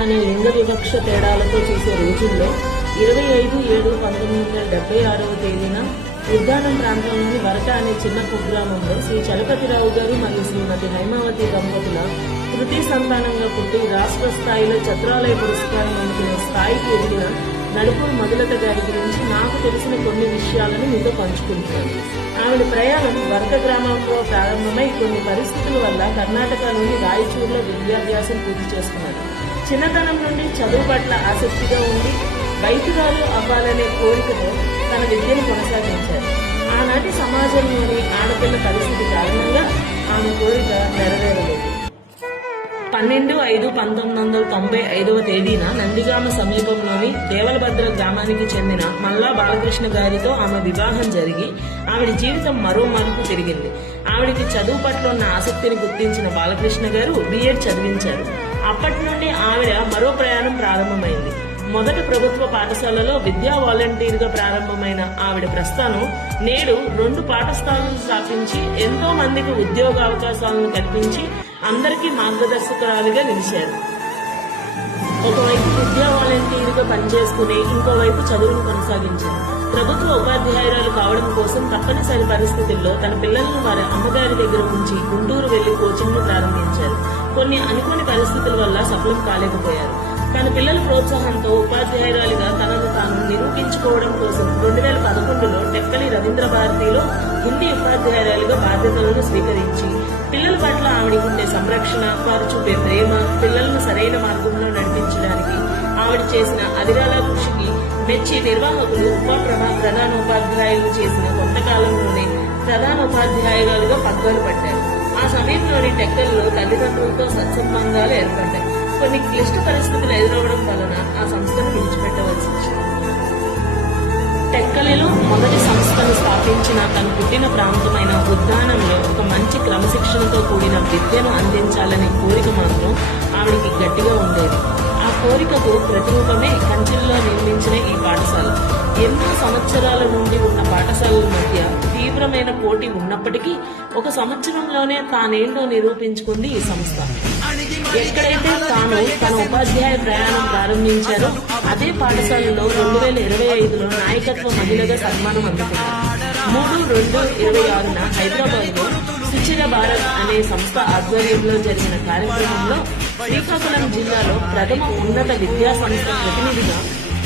అనే లింగ వివక్ష తేడాలతో చూసే రోజుల్లో 25/7/1976 తేదీన ఉద్దానం ప్రాంతంలోని వరట అనే చిన్న కుగ్రామంలో శ్రీ చలపతిరావు గారు మరియు శ్రీమతి హైమావతి దంపతుల తృతీయ సంతానంగా పుట్టి రాష్ట్ర స్థాయిలో ఛత్రాలయ పురస్కారం అందుకునే స్థాయికి ఎదిగిన నడుపూరు మధులత గారి గురించి నాకు తెలిసిన కొన్ని విషయాలను మీతో పంచుకుంటున్నాను. ఆవిడ ప్రయాణం వరక గ్రామంలో ప్రారంభమై కొన్ని పరిస్థితుల వల్ల కర్ణాటకలోని రాయచూరులో విద్యాభ్యాసం పూర్తి చేసుకున్నారు. చిన్నతనం నుండి చదువు పట్ల ఆసక్తిగా ఉండి వైద్యురాలు అవ్వాలనే కోరికతో తన విద్యను కొనసాగించారు. ఆనాటి సమాజంలోని ఆడపిల్ల పరిస్థితి కారణంగా ఆమె కోరిక నెరవేరలేదు. 12/5/1995 తేదీన నందిగామ సమీపంలోని దేవలభద్ర గ్రామానికి చెందిన మల్లా బాలకృష్ణ గారితో ఆమె వివాహం జరిగి ఆవిడ జీవితం మరో మలుపు తిరిగింది. ఆవిడికి చదువు పట్ల ఉన్న ఆసక్తిని గుర్తించిన బాలకృష్ణ గారు B.Ed చదివించారు. అప్పటి నుండి ఆవిడ మరో ప్రయాణం ప్రారంభమైంది. మొదట ప్రభుత్వ పాఠశాలలో విద్యా వాలంటీర్ గా ప్రారంభమైన ఆవిడ ప్రస్థానం నేడు 2 పాఠశాలను స్థాపించి ఎంతో మందికి ఉద్యోగ అవకాశాలను కల్పించి అందరికీ మార్గదర్శకురాలిగా నిలిచారు. ఒకవైపు విద్యా వాలంటీర్ గా పనిచేసుకుని ఇంకోవైపు చదువును కొనసాగించారు. ప్రభుత్వ ఉపాధ్యాయురాలు కావడం కోసం తప్పనిసరి పరిస్థితుల్లో తన పిల్లలను వారి అమ్మగారి దగ్గర ఉంచి గుంటూరు వెళ్లి కోచింగ్ ను ప్రారంభించారు. కొన్ని అనుకోని పరిస్థితుల వల్ల సఫలం కాలేకపోయారు. తన పిల్లల ప్రోత్సాహంతో ఉపాధ్యాయురాలిగా తనను తాను నిరూపించుకోవడం కోసం 2011లో టెక్కలి రవీంద్ర భారతిలో హిందీ ఉపాధ్యాయురాలిగా బాధ్యతలను స్వీకరించి పిల్లల పట్ల ఆవిడకుండే సంరక్షణ, వారు చూపే ప్రేమ, పిల్లలను సరైన మార్గంలో నడిపించడానికి ఆవిడ చేసిన అవిరళ కృషికి మెచ్చి నిర్వాహకులు ప్రధానోపాధ్యాయులు చేసిన కొంతకాలంలోనే ప్రధానోపాధ్యాయురాలుగా పగ్గాలు పట్టారు. ఆ సమయంలోని టెక్కల్లో తల్లిదండ్రులతో సత్సంబంధాలు ఏర్పడ్డాయి. కొన్ని క్లిష్ట పరిస్థితులు ఎదురవడం వలన ఆ సంస్థను విడిచిపెట్టవలసి వచ్చింది. టెక్కలిలో మొదటి సంస్థను స్థాపించిన తను పుట్టిన ప్రాంతమైన ఉద్దానంలో ఒక మంచి క్రమశిక్షణతో కూడిన విద్యను అందించాలనే కోరిక మాత్రం ఆవిడికి గట్టిగా ఉండేది. ఆ కోరికకు ప్రతిరూపమే కంచిలో నిర్మించిన ఈ పాఠశాల. ఎన్నో సంవత్సరాల నుండి ఉన్న పాఠశాలల మధ్య తీవ్రమైన పోటీ ఉన్నప్పటికీ ఒక సంవత్సరంలోనే తానేంటో నిరూపించుకుంది ఈ సంస్థ. ఎక్కడైతే తాను తన ఉపాధ్యాయ ప్రయాణం ప్రారంభించారో అదే పాఠశాలలో 2025లో నాయకత్వ మహిళగా సన్మానం అందుకున్నారు. 3/2/26న హైదరాబాద్ లో సుచిర భారత్ అనే సంస్థ ఆధ్వర్యంలో జరిగిన కార్యక్రమంలో శ్రీకాకుళం జిల్లాలో ప్రథమ ఉన్నత విద్యా సంస్థ ప్రతినిధిగా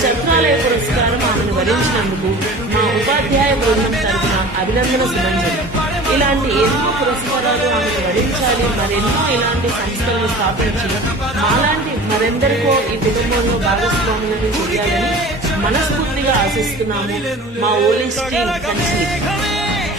ఛత్రాలయ పురస్కారం ఆమెను వరించినందుకు మా ఉపాధ్యాయ బృందం తరఫున అభినందన సుమంజలి. ఇలాంటి ఎన్నో పురస్కారాలు ఆమెను వరించాలి, మరెన్నో ఇలాంటి సంస్థలను స్థాపించి మాలాంటి మరెందరికో ఈ కుటుంబంలో భాగస్వాములను చేయాలని మనస్ఫూర్తిగా ఆశిస్తున్నాము. మా ఓలిస్ టీం కంచి.